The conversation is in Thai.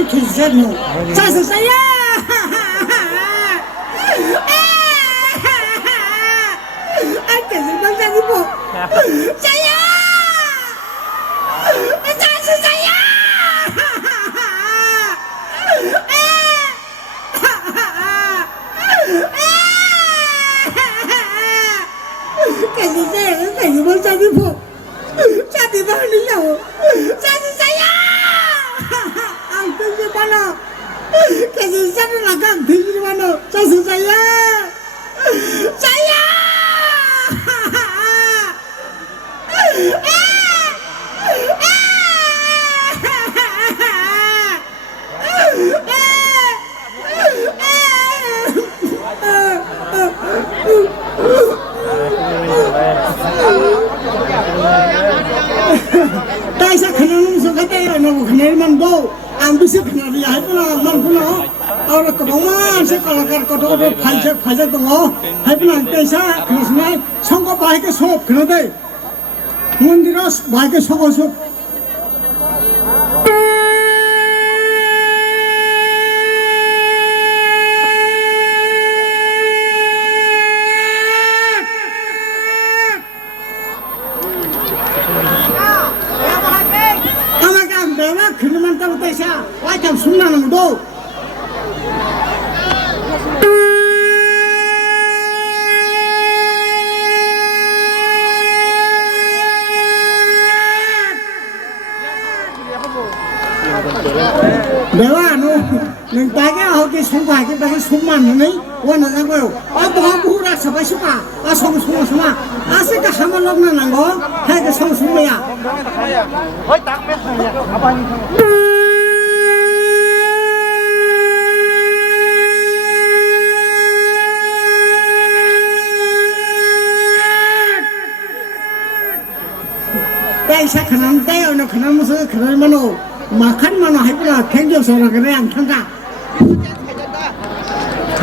能开始弄，啥是啥呀？哎，这是帮啥子不？啥呀？啥是啥呀？这是啥呀？这是帮啥子不？啥地方里有？啥是啥呀？这是完了，这是啥子那个？这是完了，这是啥呀？啥呀？大家看到弄什么的，那我看到蛮多，俺不是看到的，还不能蛮不能，เอาละก็บอกว่าใช่ก็ละกันก็โดนไฟจะตรงอ๋อให้พนักแต่ใช่ขนาดนั้นช่องก็ไปก็ชอบขนาดได้เงินที่เราไปก็ชอบก็ชอบขึ้นมันต้องเตะชาว่าจะสุ่มนั่งมันดูเดี๋ยวว่าหนูหนึ่งไปก็เอาไปสุ่มไปก็ไปสุ่มมันนี่วันนั้นก็เอาบอกผู้รักสบายสุขเอาสุ่มมาอาศัยก็หามันลงนั่งนั่งก็ให้ก็สุ่มไม่อ่ะเฮ้ยตักไม่ให้เอาไปได้สักขนาดได้เอาหนักขนาดมันซื้อขนาดมันโอมาขันมันเอาให้พวกเราแข่งเดียวสองกันแรงทั้งกัน